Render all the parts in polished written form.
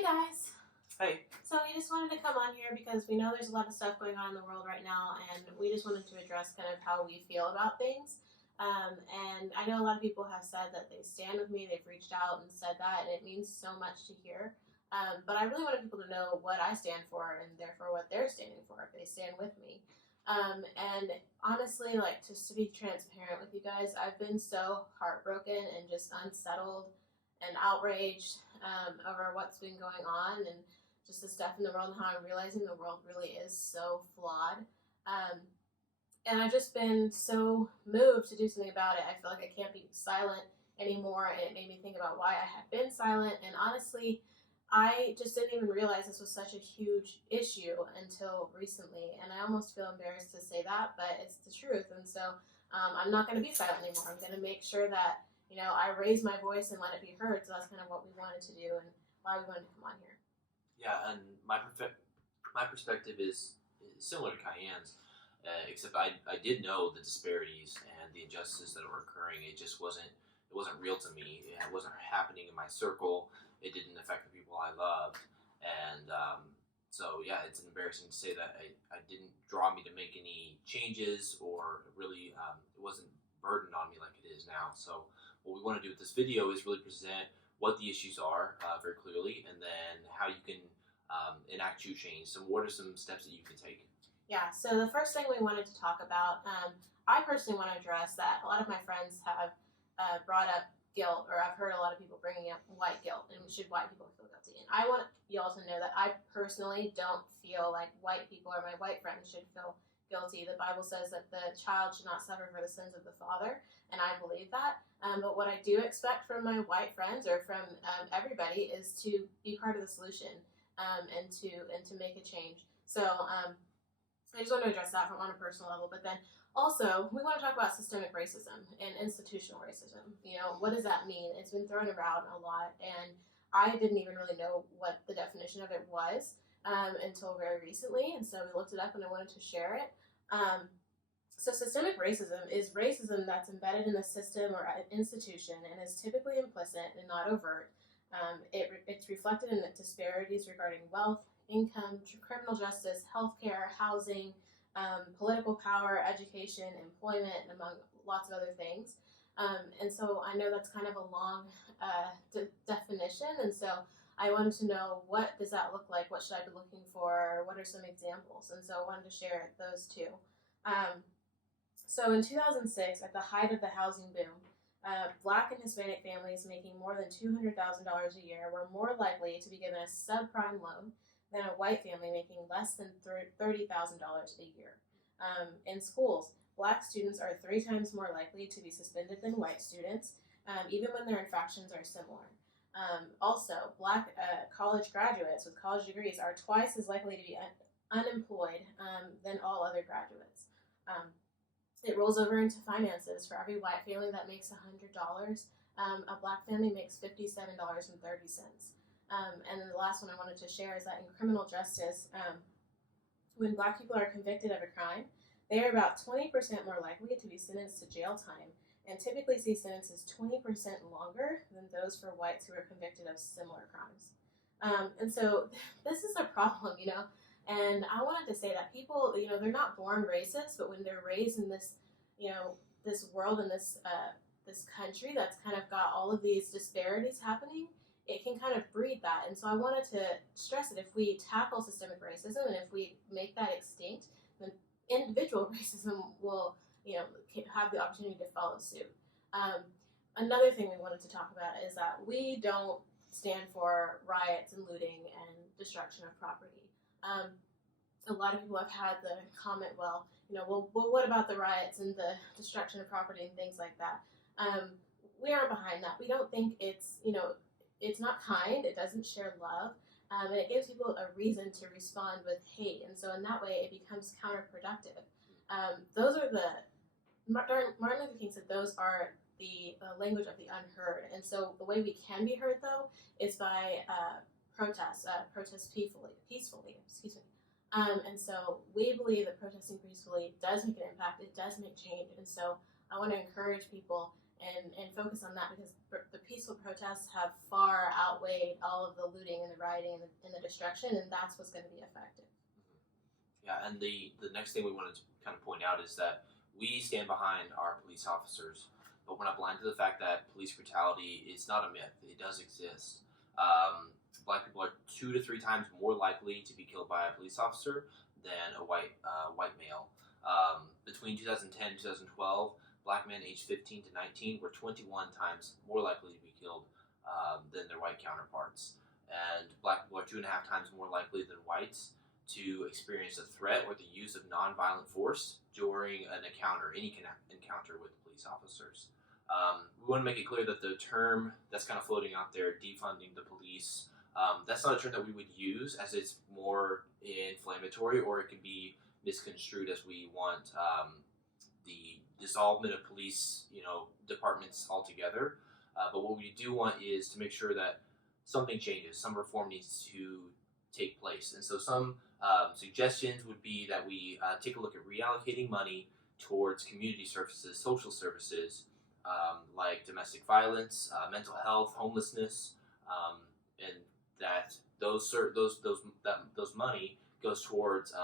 Hey guys! Hey. So we just wanted to come on here because we know there's a lot of stuff going on in the world right now, and we just wanted to address kind of how we feel about things. And I know a lot of people have said that they stand with me, they've reached out and said that, and it means so much to hear. But I really wanted people to know what I stand for and therefore what they're standing for if they stand with me. And honestly, like, just to be transparent with you guys, I've been so heartbroken and just unsettled and outraged over what's been going on and just the stuff in the world and how I'm realizing the world really is so flawed. Um, and I've just been so moved to do something about it. I feel like I can't be silent anymore, and it made me think about why I had been silent. And honestly, I just didn't even realize this was such a huge issue until recently, and I almost feel embarrassed to say that, but it's the truth. And so I'm not going to be silent anymore. I'm going to make sure that I raise my voice and let it be heard. So that's kind of what we wanted to do and why we wanted to come on here. Yeah, and my perspective is similar to Cayenne's, except I did know the disparities and the injustices that were occurring. It wasn't real to me. It wasn't happening in my circle. It didn't affect the people I loved, and so yeah, it's embarrassing to say that I didn't draw me to make any changes, or really it wasn't burdened on me like it is now. So what we want to do with this video is really present what the issues are very clearly, and then how you can enact true change. So what are some steps that you can take? Yeah, so the first thing we wanted to talk about, I personally want to address that a lot of my friends have brought up guilt, or I've heard a lot of people bringing up white guilt, and should white people feel guilty? And I want y'all to know that I personally don't feel like white people or my white friends should feel guilty. The Bible says that the child should not suffer for the sins of the father, and I believe that. But what I do expect from my white friends or from everybody is to be part of the solution, and to make a change. So I just want to address that on a personal level, but then also we want to talk about systemic racism and institutional racism. What does that mean? It's been thrown around a lot, and I didn't even really know what the definition of it was until very recently, and so we looked it up and I wanted to share it. So systemic racism is racism that's embedded in a system or an institution and is typically implicit and not overt. It's reflected in the disparities regarding wealth, income, criminal justice, healthcare, housing, political power, education, employment, among lots of other things. And so I know that's kind of a long definition, and so I wanted to know, what does that look like? What should I be looking for? What are some examples? And so I wanted to share those two. So in 2006, at the height of the housing boom, Black and Hispanic families making more than $200,000 a year were more likely to be given a subprime loan than a white family making less than $30,000 a year. In schools, Black students are 3 times more likely to be suspended than white students, even when their infractions are similar. Also, Black college graduates with college degrees are twice as likely to be unemployed than all other graduates. It rolls over into finances. For every white family that makes $100, a Black family makes $57.30. And then the last one I wanted to share is that in criminal justice, when Black people are convicted of a crime, they are about 20% more likely to be sentenced to jail time, and typically see sentences 20% longer than those for whites who are convicted of similar crimes. And so this is a problem, and I wanted to say that people, they're not born racist, but when they're raised in this, this world and this country that's kind of got all of these disparities happening, it can kind of breed that. And so I wanted to stress that if we tackle systemic racism and if we make that extinct, then individual racism will, have the opportunity to follow suit. Another thing we wanted to talk about is that we don't stand for riots and looting and destruction of property. A lot of people have had the comment, well, what about the riots and the destruction of property and things like that? We aren't behind that. We don't think it's, it's not kind, it doesn't share love, and it gives people a reason to respond with hate, and so in that way it becomes counterproductive. Those are Martin Luther King said those are the language of the unheard, and so the way we can be heard, though, is by protest peacefully, excuse me. And so we believe that protesting peacefully does make an impact, it does make change, and so I want to encourage people and focus on that, because the peaceful protests have far outweighed all of the looting and the rioting and the destruction, and that's what's going to be effective. Yeah, and the next thing we wanted to kind of point out is that we stand behind our police officers, but we're not blind to the fact that police brutality is not a myth. It does exist. Black people are 2 to 3 times more likely to be killed by a police officer than a white male. Between 2010 and 2012, black men aged 15 to 19 were 21 times more likely to be killed than their white counterparts. And black people are 2.5 times more likely than whites to experience a threat or the use of nonviolent force during an encounter, any encounter with police officers. We want to make it clear that the term that's kind of floating out there, defunding the police, that's not a term that we would use, as it's more inflammatory, or it can be misconstrued as we want the dissolvement of police, departments altogether. But what we do want is to make sure that something changes, some reform needs to take place. And so some suggestions would be that we take a look at reallocating money towards community services, social services, like domestic violence, mental health, homelessness, and that those money goes towards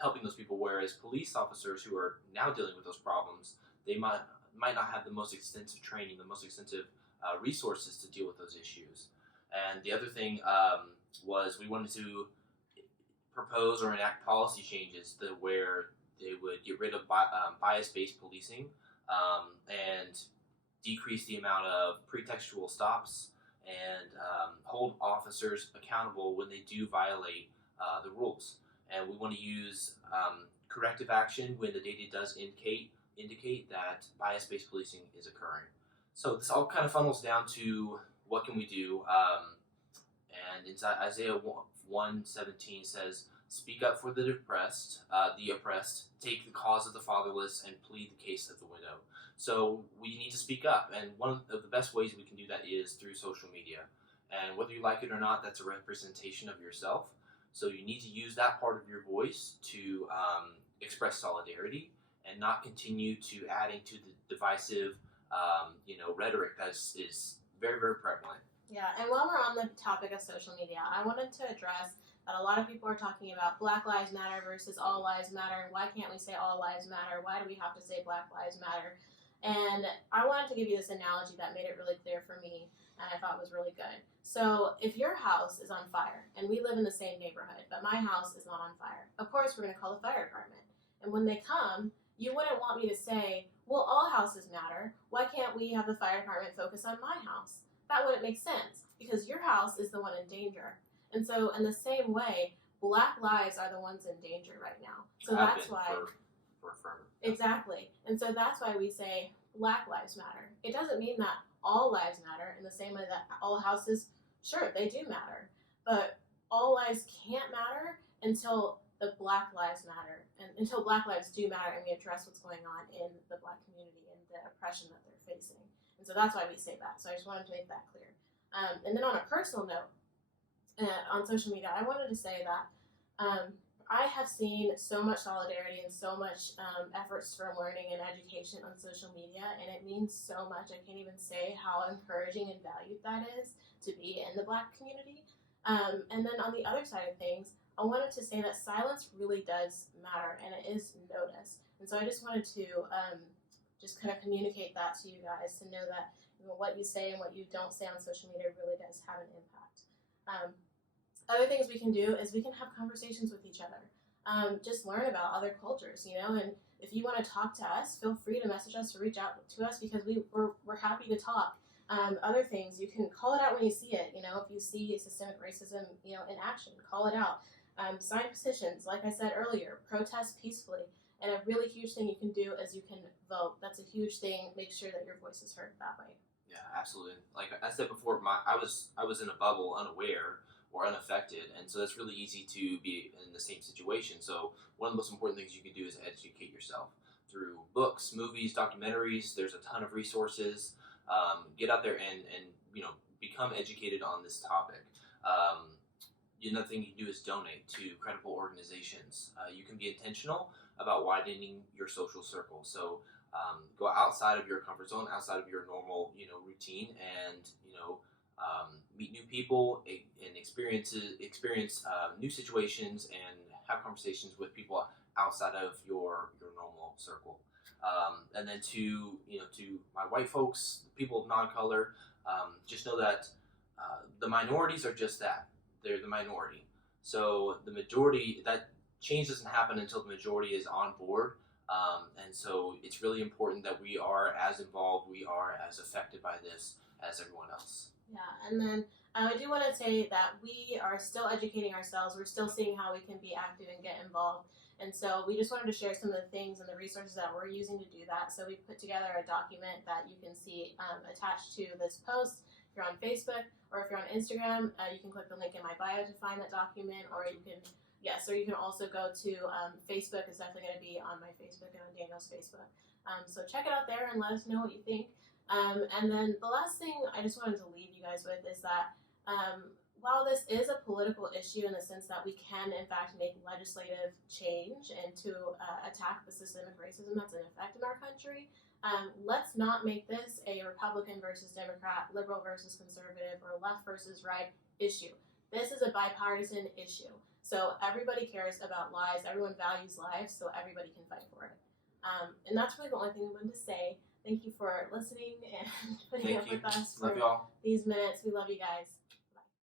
helping those people. Whereas police officers who are now dealing with those problems, they might not have the most extensive training, the most extensive resources to deal with those issues. And the other thing was we wanted to propose or enact policy changes where they would get rid of bias-based policing and decrease the amount of pretextual stops and hold officers accountable when they do violate the rules. And we want to use corrective action when the data does indicate that bias-based policing is occurring. So this all kind of funnels down to what can we do. And inside Isaiah 1:17 says, "Speak up for the oppressed, take the cause of the fatherless, and plead the case of the widow." So we need to speak up, and one of the best ways we can do that is through social media. And whether you like it or not, that's a representation of yourself. So you need to use that part of your voice to express solidarity and not continue to adding to the divisive, rhetoric that is very, very prevalent. Yeah, and while we're on the topic of social media, I wanted to address that a lot of people are talking about Black Lives Matter versus All Lives Matter, and why can't we say All Lives Matter? Why do we have to say Black Lives Matter? And I wanted to give you this analogy that made it really clear for me, and I thought was really good. So if your house is on fire, and we live in the same neighborhood, but my house is not on fire, of course we're going to call the fire department. And when they come, you wouldn't want me to say, well, all houses matter. Why can't we have the fire department focus on my house? That wouldn't make sense, because your house is the one in danger. And so in the same way, Black lives are the ones in danger right now. So that's why... Exactly. And so that's why we say Black Lives Matter. It doesn't mean that all lives matter in the same way that all houses, sure, they do matter. But all lives can't matter until the Black lives matter, and until Black lives do matter, and we address what's going on in the Black community and the oppression that they're facing. And so that's why we say that. So I just wanted to make that clear. And then on a personal note, on social media, I wanted to say that I have seen so much solidarity and so much efforts for learning and education on social media, and it means so much. I can't even say how encouraging and valued that is to be in the Black community. And then on the other side of things, I wanted to say that silence really does matter, and it is noticed. And so I just wanted to just kind of communicate that to you guys, to know that what you say and what you don't say on social media really does have an impact. Other things we can do is we can have conversations with each other. Just learn about other cultures, and if you want to talk to us, feel free to message us or reach out to us, because we're happy to talk. Other things, you can call it out when you see it. If you see systemic racism, in action, call it out. Sign petitions, like I said earlier, protest peacefully. And a really huge thing you can do is you can vote. That's a huge thing. Make sure that your voice is heard that way. Yeah, absolutely. Like I said before, I was in a bubble, unaware or unaffected, and so it's really easy to be in the same situation. So one of the most important things you can do is educate yourself through books, movies, documentaries. There's a ton of resources. Get out there and become educated on this topic. Another thing you can do is donate to credible organizations. You can be intentional about widening your social circle. So go outside of your comfort zone, outside of your normal, routine, and meet new people and experience new situations and have conversations with people outside of your normal circle. And then to my white folks, people of non-color, just know that the minorities are just that. They're the minority. So the majority, that change doesn't happen until the majority is on board. And so it's really important that we are as involved, we are as affected by this as everyone else. Yeah, and then I do want to say that we are still educating ourselves. We're still seeing how we can be active and get involved. And so we just wanted to share some of the things and the resources that we're using to do that. So we put together a document that you can see attached to this post. If you're on Facebook or if you're on Instagram, you can click the link in my bio to find that document, or you can, yes, or you can also go to Facebook. It's definitely going to be on my Facebook and on Daniel's Facebook. So check it out there and let us know what you think. And then the last thing I just wanted to leave you guys with is that while this is a political issue in the sense that we can, in fact, make legislative change and to attack the systemic racism that's in effect in our country, let's not make this a Republican versus Democrat, liberal versus conservative, or left versus right issue. This is a bipartisan issue. So everybody cares about lives, everyone values lives, so everybody can fight for it. And that's really the only thing I wanted to say. Thank you for listening and putting up with us for these minutes. We love you guys.